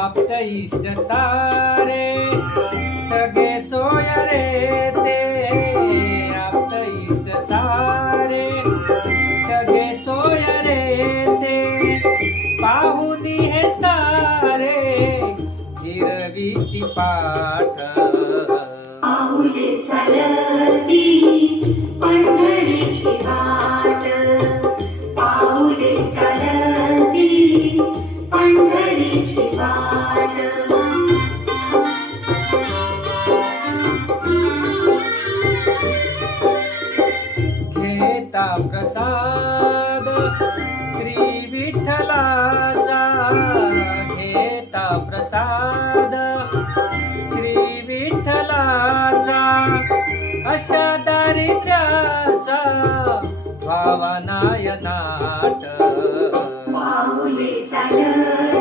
आप्त इष्ट सारे सगळे सोय रे ते आप्त इष्ट सारे सगळे सोय रे ते पाहुनी हे सारे हिरवीती पाठ पाऊले चालती पंढरीची वाट पाऊले चालती पंढरीची वाट घेता प्रसाद श्री विठ्ठलाचा घेता प्रसाद श्री विठ्ठलाचा अशा दारिद्र्याचा भावनायनाट पाऊले चालती